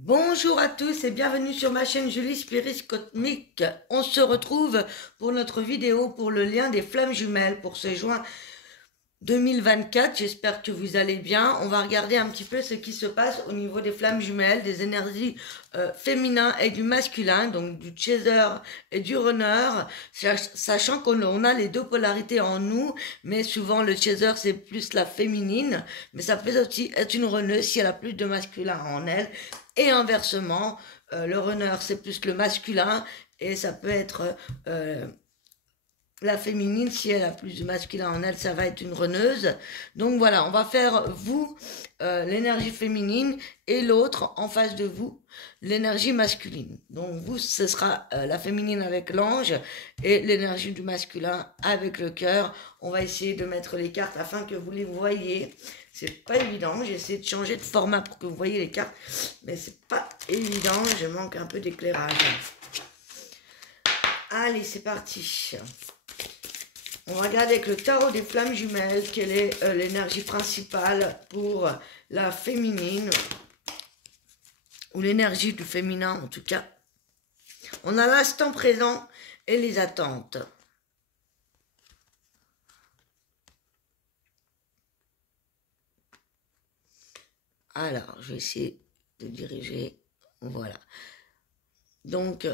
Bonjour à tous et bienvenue sur ma chaîne Julie Spirit Cosmique. On se retrouve pour notre vidéo pour le lien des flammes jumelles pour ce juin 2024. J'espère que vous allez bien. On va regarder un petit peu ce qui se passe au niveau des flammes jumelles, des énergies féminins et du masculin, donc du chaser et du runner, sachant qu'on a les deux polarités en nous, mais souvent le chaser c'est plus la féminine, mais ça peut aussi être une runner si elle a plus de masculin en elle, et inversement, le runner c'est plus le masculin et ça peut être la féminine, si elle a plus de masculin en elle, ça va être une runneuse. Donc voilà, on va faire vous, l'énergie féminine, et l'autre en face de vous, l'énergie masculine. Donc vous, ce sera la féminine avec l'ange et l'énergie du masculin avec le cœur. On va essayer de mettre les cartes afin que vous les voyez. C'est pas évident, j'ai essayé de changer de format pour que vous voyez les cartes, mais c'est pas évident, je manque un peu d'éclairage. Allez, c'est parti. On va regarder avec le tarot des flammes jumelles quelle est l'énergie principale pour la féminine, ou l'énergie du féminin en tout cas. On a l'instant présent et les attentes. Alors, je vais essayer de diriger. Voilà. Donc,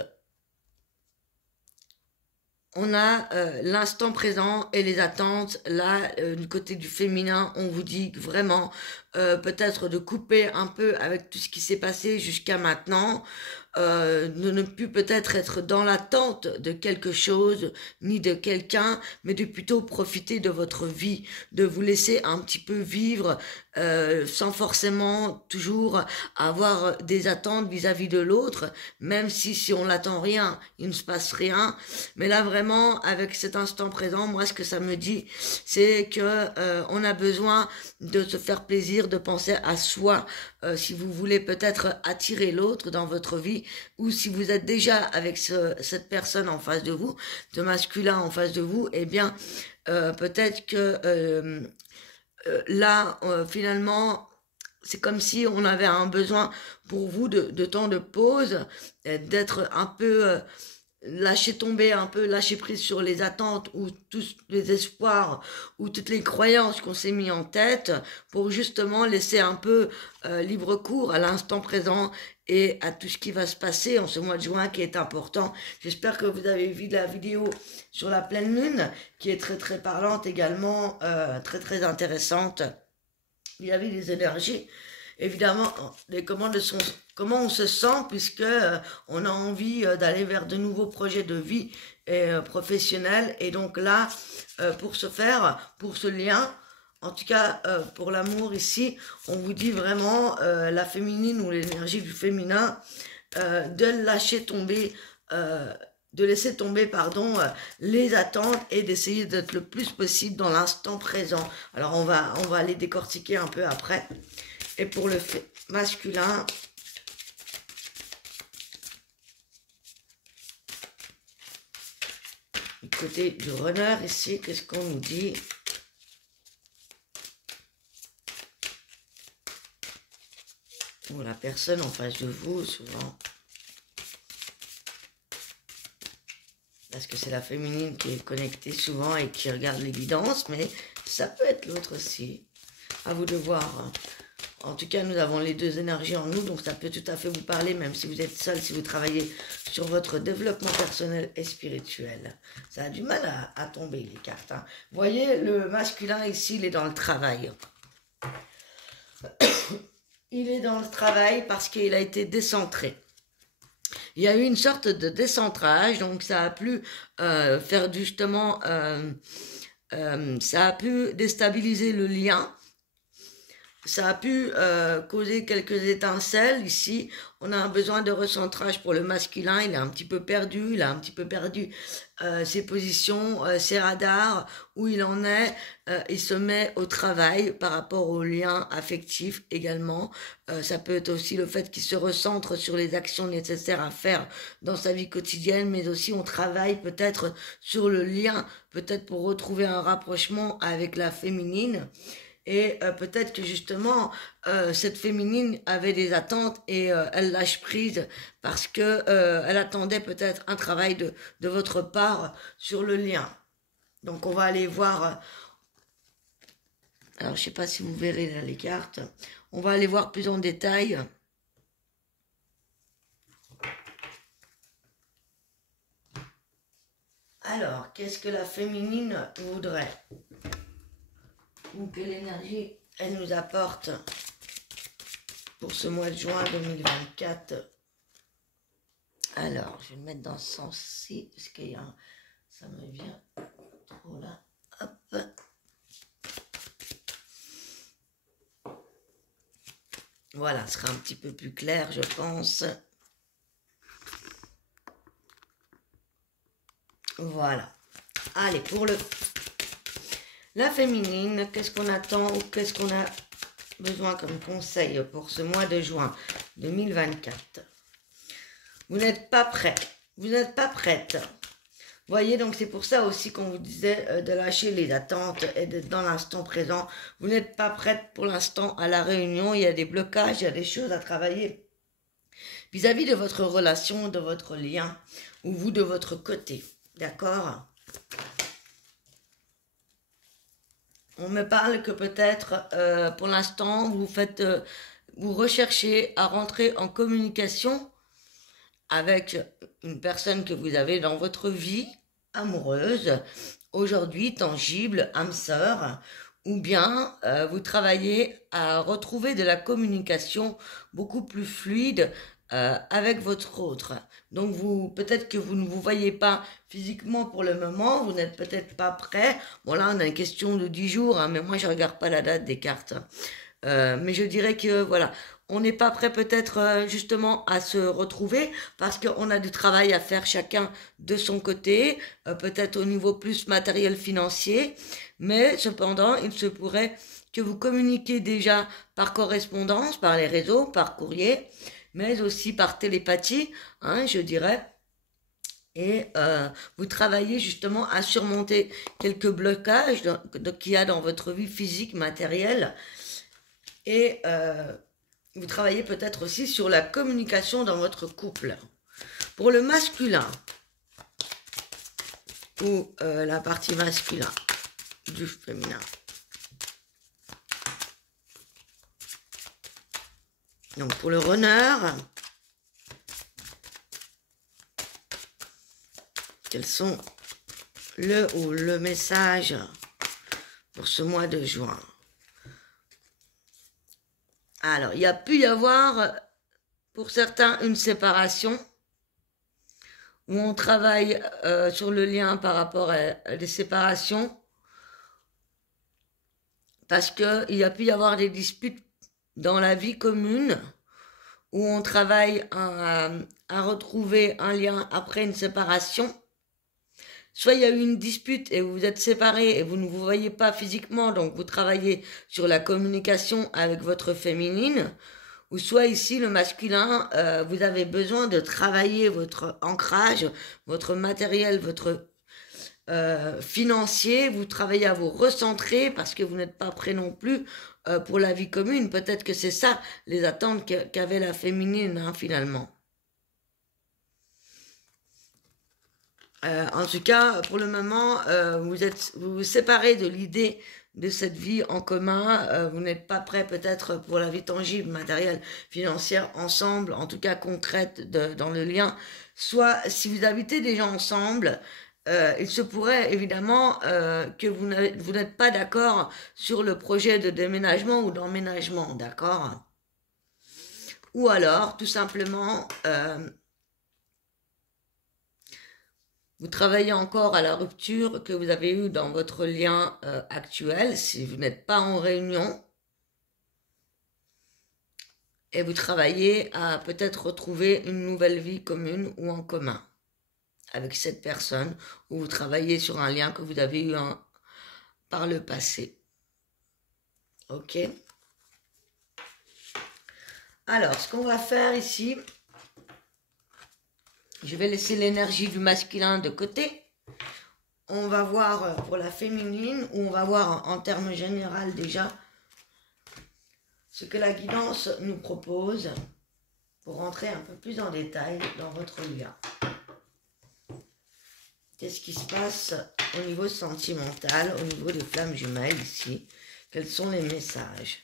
on a l'instant présent et les attentes. Là, du côté du féminin, on vous dit vraiment peut-être de couper un peu avec tout ce qui s'est passé jusqu'à maintenant, de ne plus peut-être être dans l'attente de quelque chose ni de quelqu'un, mais de plutôt profiter de votre vie, de vous laisser un petit peu vivre sans forcément toujours avoir des attentes vis-à-vis de l'autre, même si on n'attend rien, il ne se passe rien. Mais là vraiment, avec cet instant présent, moi ce que ça me dit, c'est que on a besoin de se faire plaisir, de penser à soi, si vous voulez peut-être attirer l'autre dans votre vie, ou si vous êtes déjà avec cette personne en face de vous, de masculin en face de vous, eh bien peut-être que là finalement c'est comme si on avait un besoin pour vous de temps de pause, d'être un peu lâcher tomber un peu, lâcher prise sur les attentes ou tous les espoirs ou toutes les croyances qu'on s'est mis en tête, pour justement laisser un peu libre cours à l'instant présent et à tout ce qui va se passer en ce mois de juin qui est important. J'espère que vous avez vu la vidéo sur la pleine lune qui est très très parlante également, très très intéressante vis-à-vis des énergies. Évidemment, comment on se sent, puisque on a envie d'aller vers de nouveaux projets de vie et professionnels. Et donc là, pour ce faire, pour ce lien, en tout cas pour l'amour ici, on vous dit vraiment la féminine ou l'énergie du féminin, de lâcher tomber, de laisser tomber, pardon, les attentes et d'essayer d'être le plus possible dans l'instant présent. Alors on va aller décortiquer un peu après. Et pour le masculin, du côté du runner ici, qu'est-ce qu'on nous dit? Ou la personne en face de vous, souvent. Parce que c'est la féminine qui est connectée souvent et qui regarde l'évidence, mais ça peut être l'autre aussi. À vous de voir. En tout cas, nous avons les deux énergies en nous, donc ça peut tout à fait vous parler, même si vous êtes seul, si vous travaillez sur votre développement personnel et spirituel. Ça a du mal à tomber, les cartes. Hein. Vous voyez, le masculin ici, il est dans le travail. Il est dans le travail parce qu'il a été décentré. Il y a eu une sorte de décentrage, donc ça a pu faire justement... ça a pu déstabiliser le lien. Ça a pu causer quelques étincelles ici. On a un besoin de recentrage pour le masculin. Il est un petit peu perdu. Il a un petit peu perdu ses positions, ses radars, où il en est. Il se met au travail par rapport aux liens affectifs également. Ça peut être aussi le fait qu'il se recentre sur les actions nécessaires à faire dans sa vie quotidienne, mais aussi on travaille peut-être sur le lien, peut-être pour retrouver un rapprochement avec la féminine. Et peut-être que justement, cette féminine avait des attentes et elle lâche prise parce que elle attendait peut-être un travail de votre part sur le lien. Donc on va aller voir. Alors je sais pas si vous verrez là les cartes. On va aller voir plus en détail. Alors, qu'est-ce que la féminine voudrait? Ou quelle énergie elle nous apporte pour ce mois de juin 2024? Alors, je vais le mettre dans ce sens-ci, parce que ça me vient trop là. Hop. Voilà, ce sera un petit peu plus clair, je pense. Voilà. Allez, pour la féminine, qu'est-ce qu'on attend ou qu'est-ce qu'on a besoin comme conseil pour ce mois de juin 2024? Vous n'êtes pas prêt. Vous n'êtes pas prête. Vous voyez, donc c'est pour ça aussi qu'on vous disait de lâcher les attentes et d'être dans l'instant présent. Vous n'êtes pas prête pour l'instant à la réunion. Il y a des blocages, il y a des choses à travailler vis-à-vis de votre relation, de votre lien, ou vous de votre côté. D'accord? On me parle que peut-être, pour l'instant, vous recherchez à rentrer en communication avec une personne que vous avez dans votre vie amoureuse, aujourd'hui tangible, âme sœur, ou bien vous travaillez à retrouver de la communication beaucoup plus fluide avec votre autre. Donc peut-être que vous ne vous voyez pas physiquement pour le moment, vous n'êtes peut-être pas prêt. Bon là on a une question de 10 jours, hein, mais moi je regarde pas la date des cartes. Mais je dirais que voilà, on n'est pas prêt peut-être justement à se retrouver parce qu'on a du travail à faire chacun de son côté, peut-être au niveau plus matériel financier, mais cependant il se pourrait que vous communiquiez déjà par correspondance, par les réseaux, par courrier, mais aussi par télépathie, hein, je dirais. Et vous travaillez justement à surmonter quelques blocages qu'il y a dans votre vie physique, matérielle. Et vous travaillez peut-être aussi sur la communication dans votre couple. Pour le masculin, ou la partie masculin du féminin. Donc pour le runner, quels sont le message pour ce mois de juin? Alors, il a pu y avoir, pour certains, une séparation, où on travaille sur le lien par rapport à des séparations, parce qu'il a pu y avoir des disputes dans la vie commune, où on travaille à retrouver un lien après une séparation. Soit il y a eu une dispute et vous êtes séparés et vous ne vous voyez pas physiquement, donc vous travaillez sur la communication avec votre féminine, ou soit ici le masculin, vous avez besoin de travailler votre ancrage, votre matériel, votre financier, vous travaillez à vous recentrer parce que vous n'êtes pas prêt non plus pour la vie commune. Peut-être que c'est ça les attentes qu'avait la féminine, hein, finalement. En tout cas, pour le moment, vous vous séparez de l'idée de cette vie en commun. Vous n'êtes pas prêt peut-être pour la vie tangible, matérielle, financière, ensemble, en tout cas concrète dans le lien. Soit, si vous habitez déjà ensemble, il se pourrait évidemment que vous n'êtes pas d'accord sur le projet de déménagement ou d'emménagement, d'accord? Ou alors, tout simplement... vous travaillez encore à la rupture que vous avez eue dans votre lien actuel, si vous n'êtes pas en réunion. Et vous travaillez à peut-être retrouver une nouvelle vie commune ou en commun avec cette personne, ou vous travaillez sur un lien que vous avez eu par le passé. Ok? Alors, ce qu'on va faire ici... Je vais laisser l'énergie du masculin de côté. On va voir pour la féminine, ou on va voir en termes généraux déjà ce que la guidance nous propose pour rentrer un peu plus en détail dans votre lien. Qu'est-ce qui se passe au niveau sentimental, au niveau des flammes jumelles ici? Quels sont les messages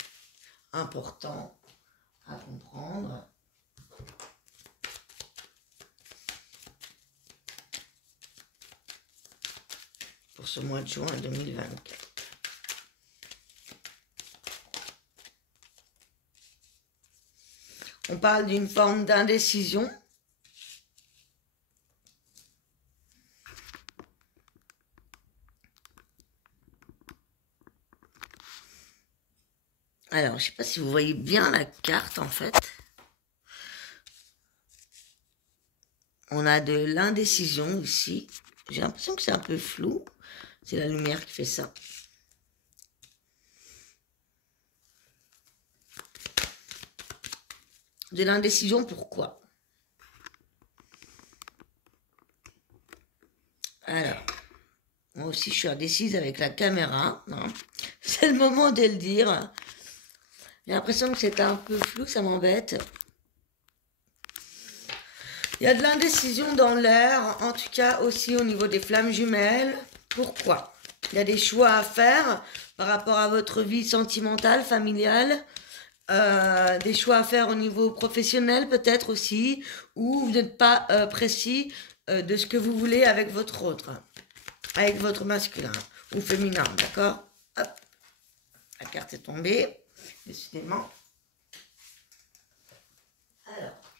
importants à comprendre? Pour ce mois de juin 2024. On parle d'une forme d'indécision. Alors, je ne sais pas si vous voyez bien la carte en fait. On a de l'indécision ici. J'ai l'impression que c'est un peu flou. C'est la lumière qui fait ça. De l'indécision, pourquoi? Alors, moi aussi je suis indécise avec la caméra. C'est le moment de le dire. J'ai l'impression que c'est un peu flou, ça m'embête. Il y a de l'indécision dans l'air, en tout cas aussi au niveau des flammes jumelles. Pourquoi? Il y a des choix à faire par rapport à votre vie sentimentale, familiale. Des choix à faire au niveau professionnel peut-être aussi, ou vous n'êtes pas précis de ce que vous voulez avec votre autre, avec votre masculin ou féminin, d'accord? Hop, la carte est tombée, décidément. Alors,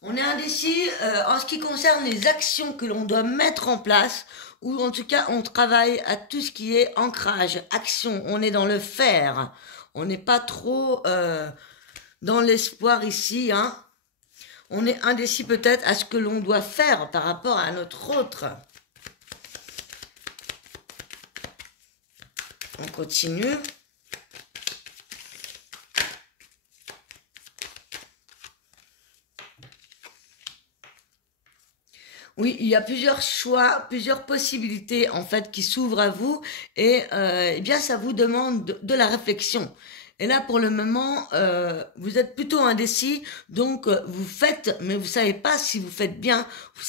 on est indécis en ce qui concerne les actions que l'on doit mettre en place, ou en tout cas on travaille à tout ce qui est ancrage, action, on est dans le faire, on n'est pas trop dans l'espoir ici, hein. On est indécis peut-être à ce que l'on doit faire par rapport à notre autre. On continue. Oui, il y a plusieurs choix, plusieurs possibilités en fait qui s'ouvrent à vous et eh bien ça vous demande de la réflexion. Et là pour le moment, vous êtes plutôt indécis, donc vous faites, mais vous savez pas si vous faites bien, vous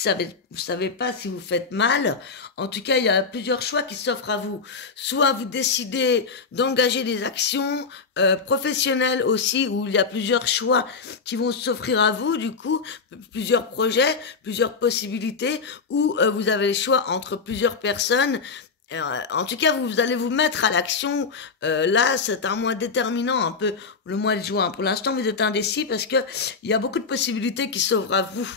savez pas si vous faites mal. En tout cas, il y a plusieurs choix qui s'offrent à vous. Soit vous décidez d'engager des actions professionnelles aussi, où il y a plusieurs choix qui vont s'offrir à vous, du coup, plusieurs projets, plusieurs possibilités, où vous avez le choix entre plusieurs personnes. En tout cas, vous allez vous mettre à l'action. Là, c'est un mois déterminant, un peu le mois de juin. Pour l'instant, vous êtes indécis parce que il y a beaucoup de possibilités qui s'ouvrent à vous.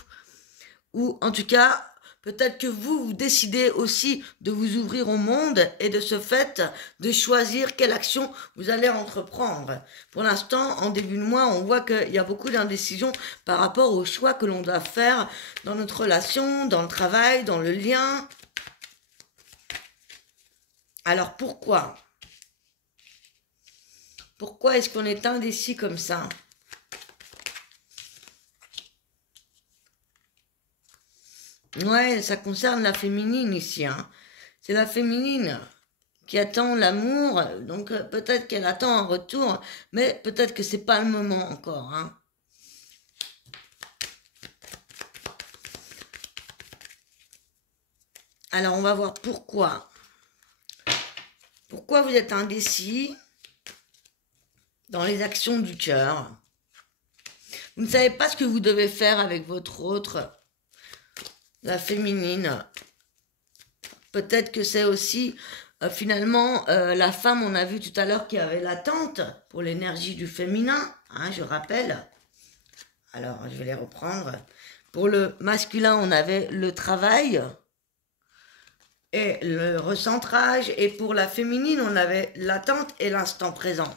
Ou en tout cas, peut-être que vous décidez aussi de vous ouvrir au monde et de ce fait de choisir quelle action vous allez entreprendre. Pour l'instant, en début de mois, on voit qu'il y a beaucoup d'indécision par rapport aux choix que l'on doit faire dans notre relation, dans le travail, dans le lien. Alors pourquoi? Pourquoi est-ce qu'on est indécis comme ça? Ouais, ça concerne la féminine ici, hein. C'est la féminine qui attend l'amour, donc peut-être qu'elle attend un retour, mais peut-être que c'est pas le moment encore, hein. Alors on va voir pourquoi. Pourquoi vous êtes indécis dans les actions du cœur? Vous ne savez pas ce que vous devez faire avec votre autre, la féminine. Peut-être que c'est aussi, finalement, la femme, on a vu tout à l'heure qu'il y avait l'attente pour l'énergie du féminin, hein, je rappelle. Alors, je vais les reprendre. Pour le masculin, on avait le travail et le recentrage. Et pour la féminine, on avait l'attente et l'instant présent.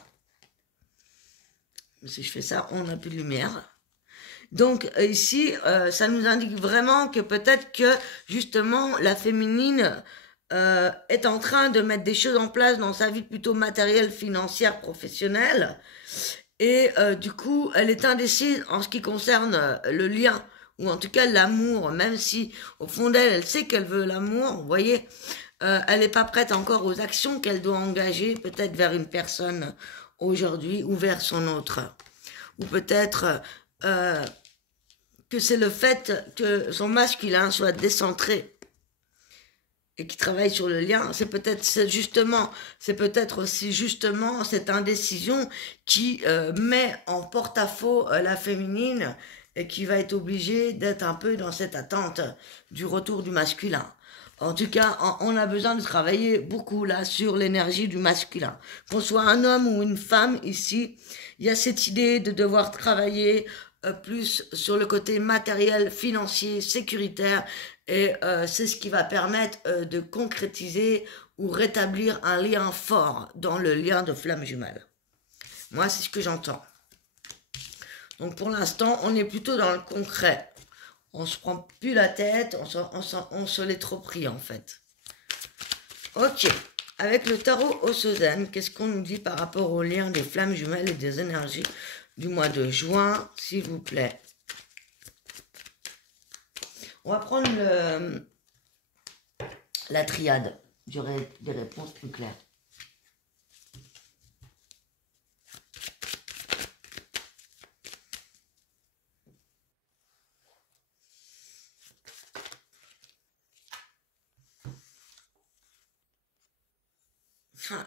Si je fais ça, on n'a plus de lumière. Donc ici, ça nous indique vraiment que peut-être que justement la féminine est en train de mettre des choses en place dans sa vie plutôt matérielle, financière, professionnelle. Et du coup, elle est indécise en ce qui concerne le lien, ou en tout cas l'amour, même si au fond d'elle, elle sait qu'elle veut l'amour, vous voyez. elle n'est pas prête encore aux actions qu'elle doit engager, peut-être vers une personne aujourd'hui ou vers son autre. Ou peut-être que c'est le fait que son masculin soit décentré et qui travaille sur le lien, c'est peut-être aussi justement cette indécision qui met en porte-à-faux la féminine et qui va être obligée d'être un peu dans cette attente du retour du masculin. En tout cas, on a besoin de travailler beaucoup là sur l'énergie du masculin. Qu'on soit un homme ou une femme ici, il y a cette idée de devoir travailler plus sur le côté matériel, financier, sécuritaire, et c'est ce qui va permettre de concrétiser ou rétablir un lien fort dans le lien de flamme jumelle. Moi, c'est ce que j'entends. Donc pour l'instant, on est plutôt dans le concret. On se prend plus la tête, on se l'est trop pris en fait. Ok, avec le tarot Osoden, qu'est-ce qu'on nous dit par rapport au lien des flammes jumelles et des énergies du mois de juin, s'il vous plaît? On va prendre la triade. J'aurai des réponses plus claires.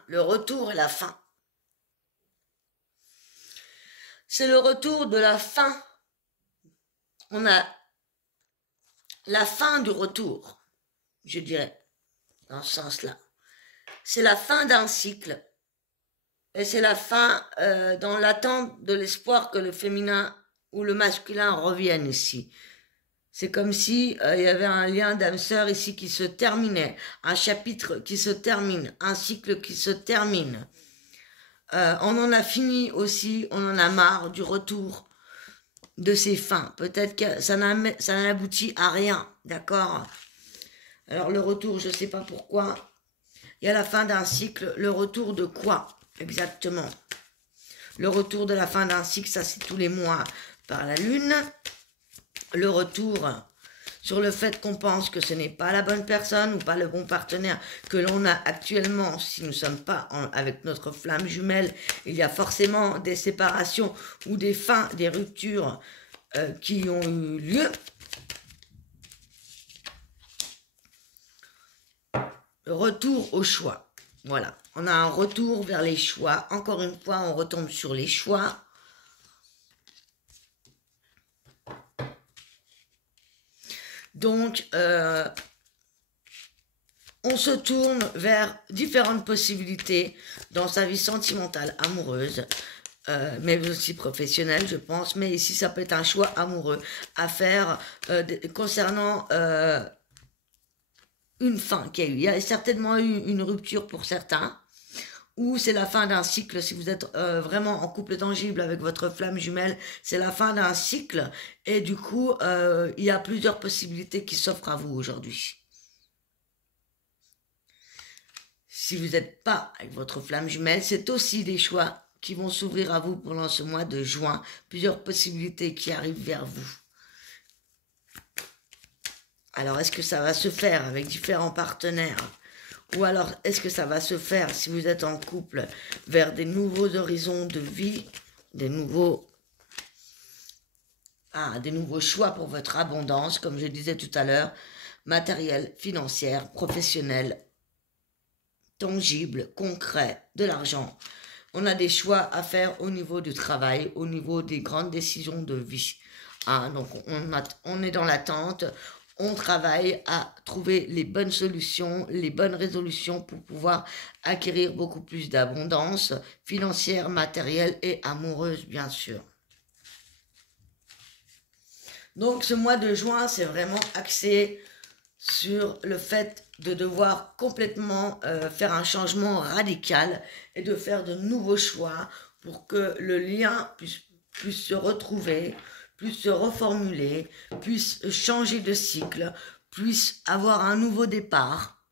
Le retour et la fin. C'est le retour de la fin. On a la fin du retour, je dirais, dans ce sens-là. C'est la fin d'un cycle. Et c'est la fin dans l'attente de l'espoir que le féminin ou le masculin revienne ici. C'est comme si il y avait un lien d'âme sœur ici qui se terminait, un chapitre qui se termine, un cycle qui se termine. On en a fini aussi, on en a marre du retour de ces fins. Peut-être que ça n'aboutit à rien, d'accord? Alors le retour, je ne sais pas pourquoi. Il y a la fin d'un cycle, le retour de quoi exactement? Le retour de la fin d'un cycle, ça c'est tous les mois par la lune. Le retour sur le fait qu'on pense que ce n'est pas la bonne personne ou pas le bon partenaire que l'on a actuellement, si nous ne sommes pas avec notre flamme jumelle, il y a forcément des séparations ou des fins, des ruptures qui ont eu lieu. Le retour au choix. Voilà, on a un retour vers les choix. Encore une fois, on retombe sur les choix. Donc, on se tourne vers différentes possibilités dans sa vie sentimentale, amoureuse, mais aussi professionnelle, je pense. Mais ici, ça peut être un choix amoureux à faire concernant une fin qu'il y a eu. Il y a certainement eu une rupture pour certains, ou c'est la fin d'un cycle. Si vous êtes vraiment en couple tangible avec votre flamme jumelle, c'est la fin d'un cycle, et du coup, il y a plusieurs possibilités qui s'offrent à vous aujourd'hui. Si vous n'êtes pas avec votre flamme jumelle, c'est aussi des choix qui vont s'ouvrir à vous pendant ce mois de juin, plusieurs possibilités qui arrivent vers vous. Alors, est-ce que ça va se faire avec différents partenaires? Ou alors, est-ce que ça va se faire, si vous êtes en couple, vers des nouveaux horizons de vie, des nouveaux choix pour votre abondance, comme je disais tout à l'heure, matériel, financière, professionnel, tangible, concret, de l'argent. On a des choix à faire au niveau du travail, au niveau des grandes décisions de vie. Donc, on est dans l'attente. On travaille à trouver les bonnes solutions, les bonnes résolutions pour pouvoir acquérir beaucoup plus d'abondance financière, matérielle et amoureuse, bien sûr. Donc, ce mois de juin, c'est vraiment axé sur le fait de devoir complètement faire un changement radical et de faire de nouveaux choix pour que le lien puisse se retrouver, puisse se reformuler, puisse changer de cycle, puisse avoir un nouveau départ.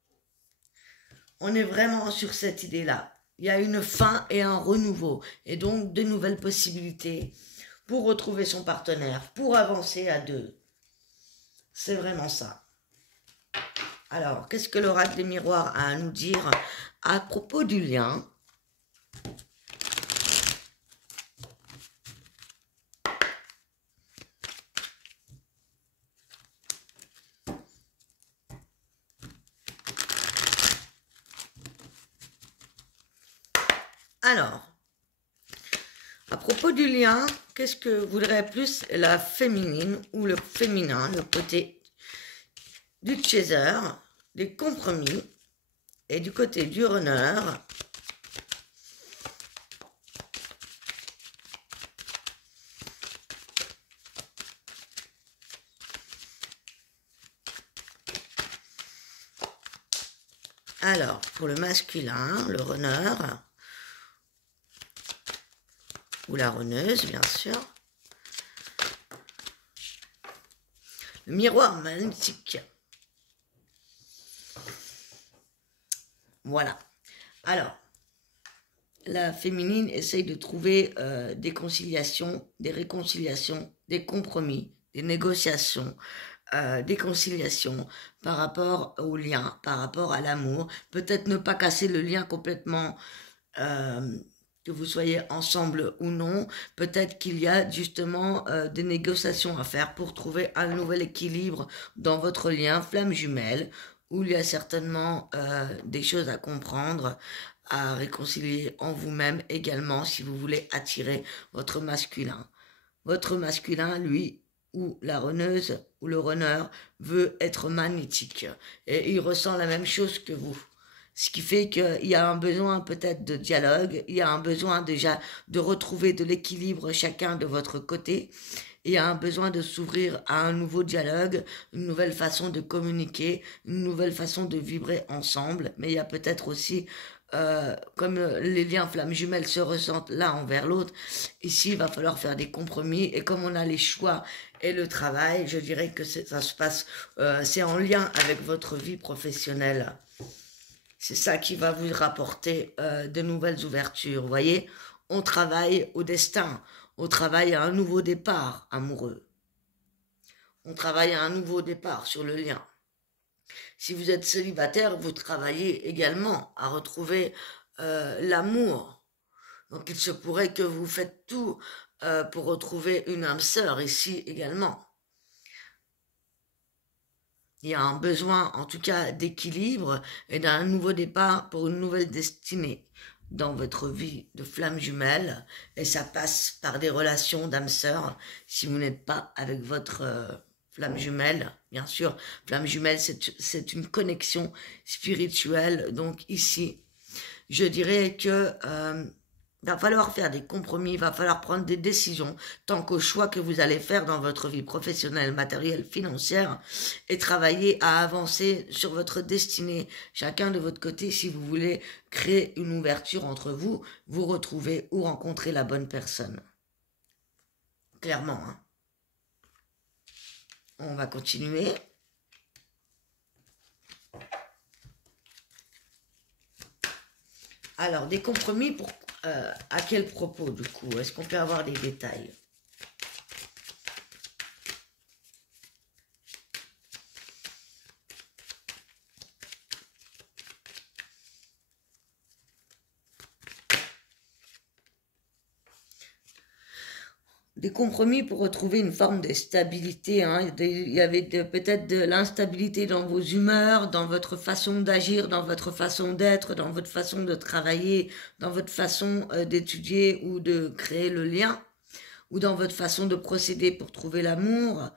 On est vraiment sur cette idée-là. Il y a une fin et un renouveau, et donc de nouvelles possibilités pour retrouver son partenaire, pour avancer à deux. C'est vraiment ça. Alors, qu'est-ce que l'oracle des miroirs a à nous dire à propos du lien? Alors, à propos du lien, qu'est-ce que voudrait plus la féminine ou le féminin, le côté du chaser, des compromis, et du côté du runner, alors, pour le masculin, le runner, ou la runneuse, bien sûr, le miroir magnétique. Voilà. Alors, la féminine essaye de trouver des conciliations, des réconciliations, des compromis, des négociations, des conciliations par rapport au lien, par rapport à l'amour. Peut-être ne pas casser le lien complètement, que vous soyez ensemble ou non. Peut-être qu'il y a justement des négociations à faire pour trouver un nouvel équilibre dans votre lien flamme jumelle, où il y a certainement des choses à comprendre, à réconcilier en vous-même également si vous voulez attirer votre masculin. Votre masculin, lui, ou la runneuse, ou le runner, veut être magnétique. Et il ressent la même chose que vous. Ce qui fait qu'il y a un besoin peut-être de dialogue, il y a un besoin déjà de retrouver de l'équilibre chacun de votre côté, il y a un besoin de s'ouvrir à un nouveau dialogue, une nouvelle façon de communiquer, une nouvelle façon de vibrer ensemble, mais il y a peut-être aussi, comme les liens flammes jumelles se ressentent l'un envers l'autre, ici il va falloir faire des compromis, et comme on a les choix et le travail, je dirais que ça se passe, c'est en lien avec votre vie professionnelle. C'est ça qui va vous rapporter de nouvelles ouvertures. Vous voyez, on travaille au destin, on travaille à un nouveau départ amoureux. On travaille à un nouveau départ sur le lien. Si vous êtes célibataire, vous travaillez également à retrouver l'amour. Donc il se pourrait que vous faites tout pour retrouver une âme sœur ici également. Il y a un besoin, en tout cas, d'équilibre et d'un nouveau départ pour une nouvelle destinée dans votre vie de flamme jumelle. Et ça passe par des relations d'âme sœur si vous n'êtes pas avec votre flamme jumelle. Bien sûr, flamme jumelle, c'est une connexion spirituelle. Donc ici, je dirais que va falloir faire des compromis, il va falloir prendre des décisions tant qu'au choix que vous allez faire dans votre vie professionnelle, matérielle, financière, et travailler à avancer sur votre destinée, chacun de votre côté, si vous voulez créer une ouverture entre vous, vous retrouver ou rencontrer la bonne personne. Clairement, hein. On va continuer. Alors, des compromis pour à quel propos, du coup? Est-ce qu'on peut avoir des détails? Des compromis pour retrouver une forme de stabilité, hein. Il y avait peut-être de l'instabilité dans vos humeurs, dans votre façon d'agir, dans votre façon d'être, dans votre façon de travailler, dans votre façon d'étudier ou de créer le lien, ou dans votre façon de procéder pour trouver l'amour,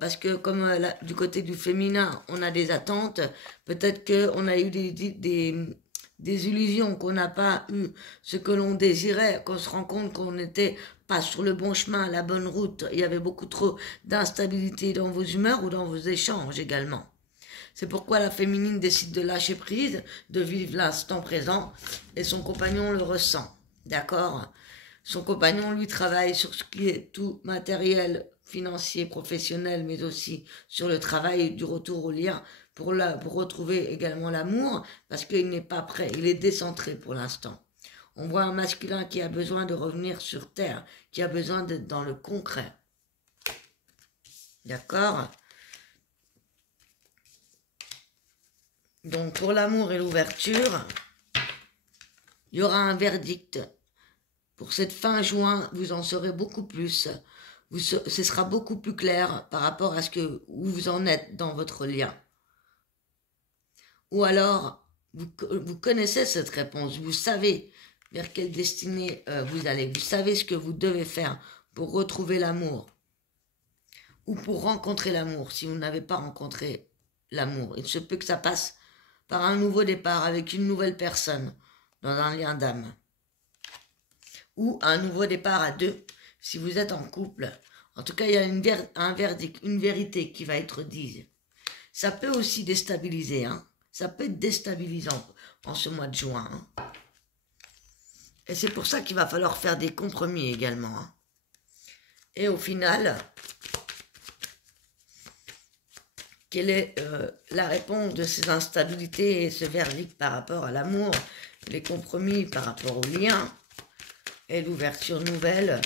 parce que comme du côté du féminin, on a des attentes, peut-être qu'on a eu des illusions, qu'on n'a pas eu ce que l'on désirait, qu'on se rend compte qu'on n'était pas sur le bon chemin, la bonne route. Il y avait beaucoup trop d'instabilité dans vos humeurs ou dans vos échanges également. C'est pourquoi la féminine décide de lâcher prise, de vivre l'instant présent, et son compagnon le ressent. D'accord? Son compagnon, lui, travaille sur ce qui est tout matériel, financier, professionnel, mais aussi sur le travail du retour au lien pour retrouver également l'amour, parce qu'il n'est pas prêt, il est décentré pour l'instant. On voit un masculin qui a besoin de revenir sur terre, qui a besoin d'être dans le concret. D'accord? Donc pour l'amour et l'ouverture, il y aura un verdict. Pour cette fin juin, vous en saurez beaucoup plus. Ce sera beaucoup plus clair par rapport à où vous en êtes dans votre lien. Ou alors, vous connaissez cette réponse, vous savez vers quelle destinée vous allez, vous savez ce que vous devez faire pour retrouver l'amour ou pour rencontrer l'amour si vous n'avez pas rencontré l'amour. Il se peut que ça passe par un nouveau départ avec une nouvelle personne dans un lien d'âme. Ou un nouveau départ à deux si vous êtes en couple. En tout cas, il y a un verdict, une vérité qui va être dite. Ça peut aussi déstabiliser, hein. Ça peut être déstabilisant en ce mois de juin. Hein. Et c'est pour ça qu'il va falloir faire des compromis également. Hein. Et au final, quelle est la réponse de ces instabilités et ce verdict par rapport à l'amour, les compromis par rapport au lien et l'ouverture nouvelle,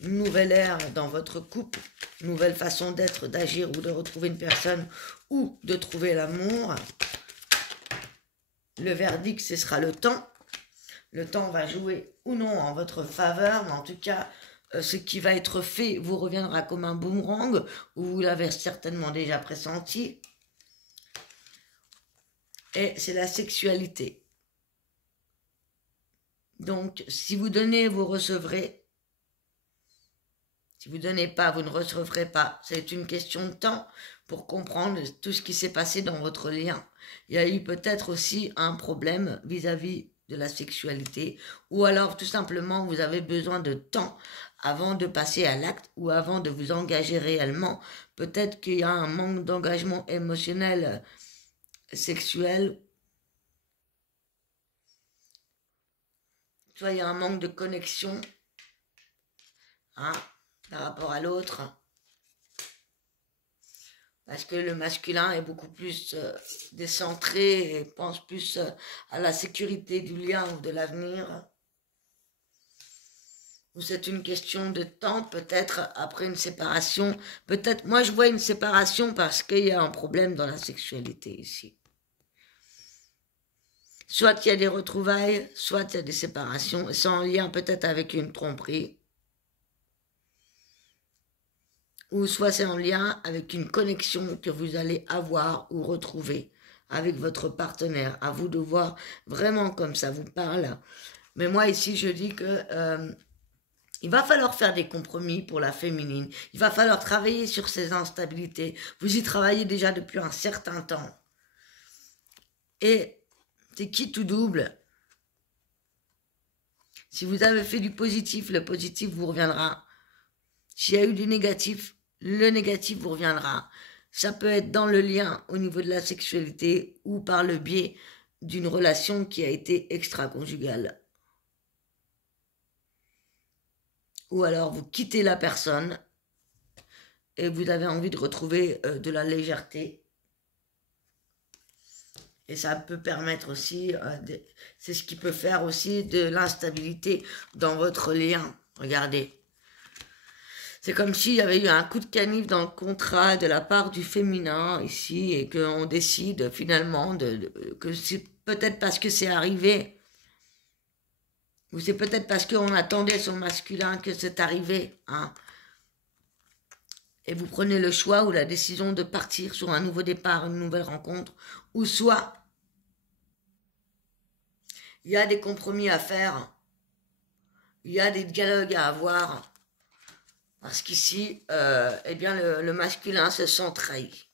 une nouvelle ère dans votre couple, une nouvelle façon d'être, d'agir ou de retrouver une personne ou de trouver l'amour. Le verdict, ce sera le temps. Le temps va jouer ou non en votre faveur, mais en tout cas, ce qui va être fait vous reviendra comme un boomerang, ou vous l'avez certainement déjà pressenti. Et c'est la sexualité. Donc, si vous donnez, vous recevrez. Si vous ne donnez pas, vous ne recevrez pas. C'est une question de temps pour comprendre tout ce qui s'est passé dans votre lien. Il y a eu peut-être aussi un problème vis-à-vis de la sexualité, ou alors tout simplement vous avez besoin de temps avant de passer à l'acte ou avant de vous engager réellement. Peut-être qu'il y a un manque d'engagement émotionnel, sexuel, soit il y a un manque de connexion hein, par rapport à l'autre. Parce que le masculin est beaucoup plus décentré et pense plus à la sécurité du lien ou de l'avenir. Ou c'est une question de temps, peut-être après une séparation. Peut-être, moi je vois une séparation parce qu'il y a un problème dans la sexualité ici. Soit il y a des retrouvailles, soit il y a des séparations, et c'est en lien peut-être avec une tromperie. Ou soit c'est en lien avec une connexion que vous allez avoir ou retrouver avec votre partenaire. À vous de voir vraiment comme ça vous parle. Mais moi ici je dis que il va falloir faire des compromis pour la féminine. Il va falloir travailler sur ces instabilités. Vous y travaillez déjà depuis un certain temps. Et c'est qui tout double. Si vous avez fait du positif, le positif vous reviendra. S'il y a eu du négatif, le négatif vous reviendra. Ça peut être dans le lien au niveau de la sexualité ou par le biais d'une relation qui a été extra-conjugale. Ou alors vous quittez la personne et vous avez envie de retrouver de la légèreté. Et ça peut permettre aussi, c'est ce qui peut faire aussi de l'instabilité dans votre lien. Regardez. C'est comme s'il y avait eu un coup de canif dans le contrat de la part du féminin ici et qu'on décide finalement que c'est peut-être parce que c'est arrivé ou c'est peut-être parce qu'on attendait son masculin que c'est arrivé. Hein. Et vous prenez le choix ou la décision de partir sur un nouveau départ, une nouvelle rencontre, ou soit il y a des compromis à faire, il y a des dialogues à avoir. Parce qu'ici, eh bien, le masculin se sent trahi.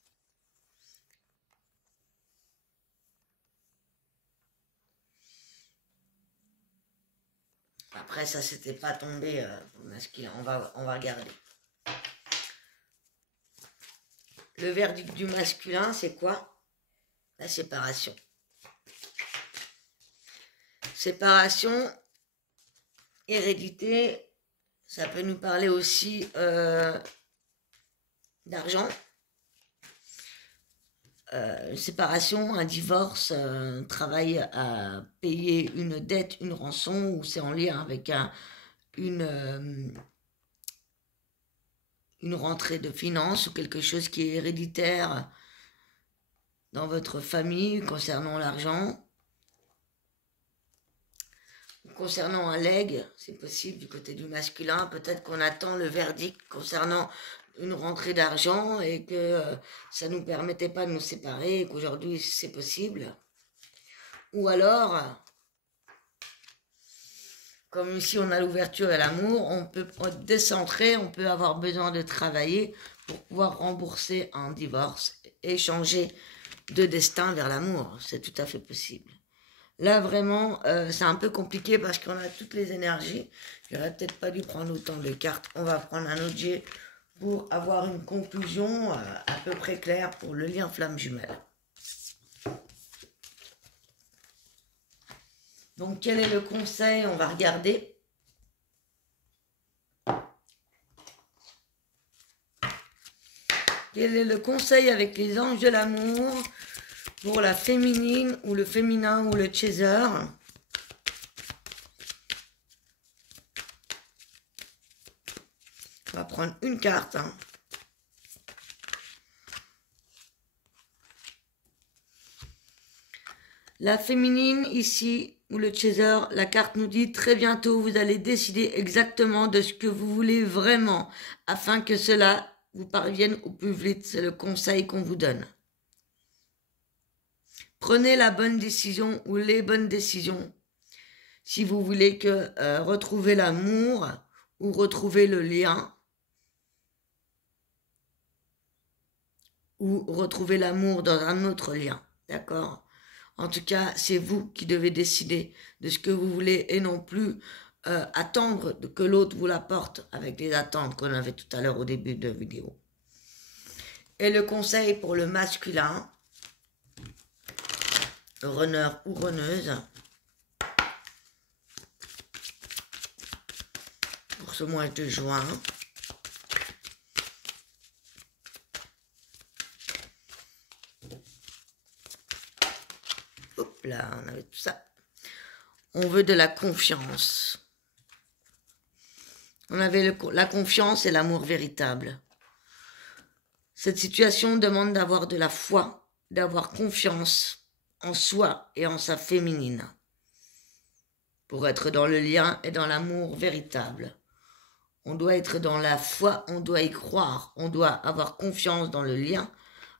Après, ça s'était pas tombé au masculin. On va regarder. Le verdict du masculin, c'est quoi? La séparation. Séparation, hérédité. Ça peut nous parler aussi d'argent. Une séparation, un divorce, un travail à payer une dette, une rançon, ou c'est en lien avec une rentrée de finances ou quelque chose qui est héréditaire. dans votre famille concernant l'argent. Concernant un legs, c'est possible du côté du masculin, peut-être qu'on attend le verdict concernant une rentrée d'argent et que ça ne nous permettait pas de nous séparer et qu'aujourd'hui c'est possible. Ou alors, comme ici on a l'ouverture et l'amour, on peut être décentré, on peut avoir besoin de travailler pour pouvoir rembourser un divorce et changer de destin vers l'amour. C'est tout à fait possible. Là, vraiment, c'est un peu compliqué parce qu'on a toutes les énergies. J'aurais peut-être pas dû prendre autant de cartes. On va prendre un autre jet pour avoir une conclusion à peu près claire pour le lien flamme jumelle. Donc, quel est le conseil? On va regarder. Quel est le conseil avec les anges de l'amour pour la féminine ou le féminin ou le chaser? On va prendre une carte. La féminine ici, ou le chaser, la carte nous dit très bientôt vous allez décider exactement de ce que vous voulez vraiment afin que cela vous parvienne au plus vite. C'est le conseil qu'on vous donne. Prenez la bonne décision ou les bonnes décisions si vous voulez retrouver l'amour ou retrouver le lien ou retrouver l'amour dans un autre lien, d'accord? En tout cas, c'est vous qui devez décider de ce que vous voulez et non plus attendre que l'autre vous l'apporte avec les attentes qu'on avait tout à l'heure au début de la vidéo. Et le conseil pour le masculin, runner ou runneuse, pour ce mois de juin. Hop là, on avait tout ça. On veut de la confiance. On avait la confiance et l'amour véritable. Cette situation demande d'avoir de la foi, d'avoir confiance en soi et en sa féminine. Pour être dans le lien et dans l'amour véritable. On doit être dans la foi, on doit y croire, on doit avoir confiance dans le lien,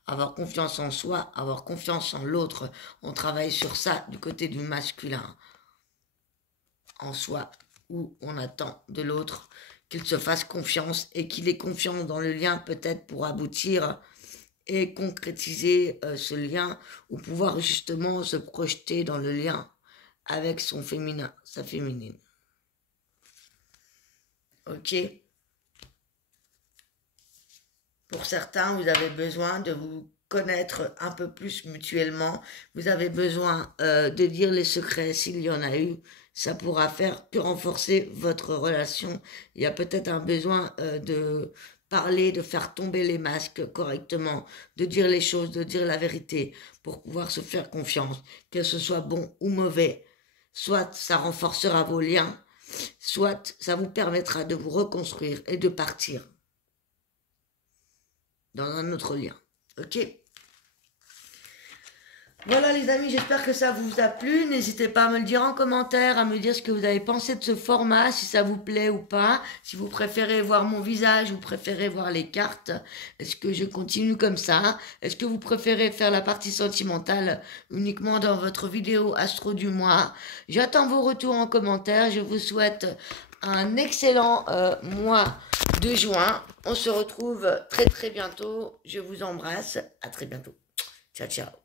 avoir confiance en soi, avoir confiance en l'autre. On travaille sur ça du côté du masculin. En soi, où on attend de l'autre qu'il se fasse confiance et qu'il ait confiance dans le lien peut-être pour aboutir et concrétiser ce lien ou pouvoir justement se projeter dans le lien avec son féminin, sa féminine. Ok. Pour certains, vous avez besoin de vous connaître un peu plus mutuellement. Vous avez besoin de dire les secrets s'il y en a eu. Ça pourra faire que renforcer votre relation. Il y a peut-être un besoin de parler, de faire tomber les masques correctement, de dire les choses, de dire la vérité pour pouvoir se faire confiance, que ce soit bon ou mauvais. Soit ça renforcera vos liens, soit ça vous permettra de vous reconstruire et de partir dans un autre lien. Ok? Voilà les amis, j'espère que ça vous a plu. N'hésitez pas à me le dire en commentaire, à me dire ce que vous avez pensé de ce format, si ça vous plaît ou pas, si vous préférez voir mon visage, vous préférez voir les cartes. Est-ce que je continue comme ça? Est-ce que vous préférez faire la partie sentimentale uniquement dans votre vidéo Astro du mois? J'attends vos retours en commentaire. Je vous souhaite un excellent mois de juin. On se retrouve très très bientôt. Je vous embrasse. À très bientôt. Ciao, ciao.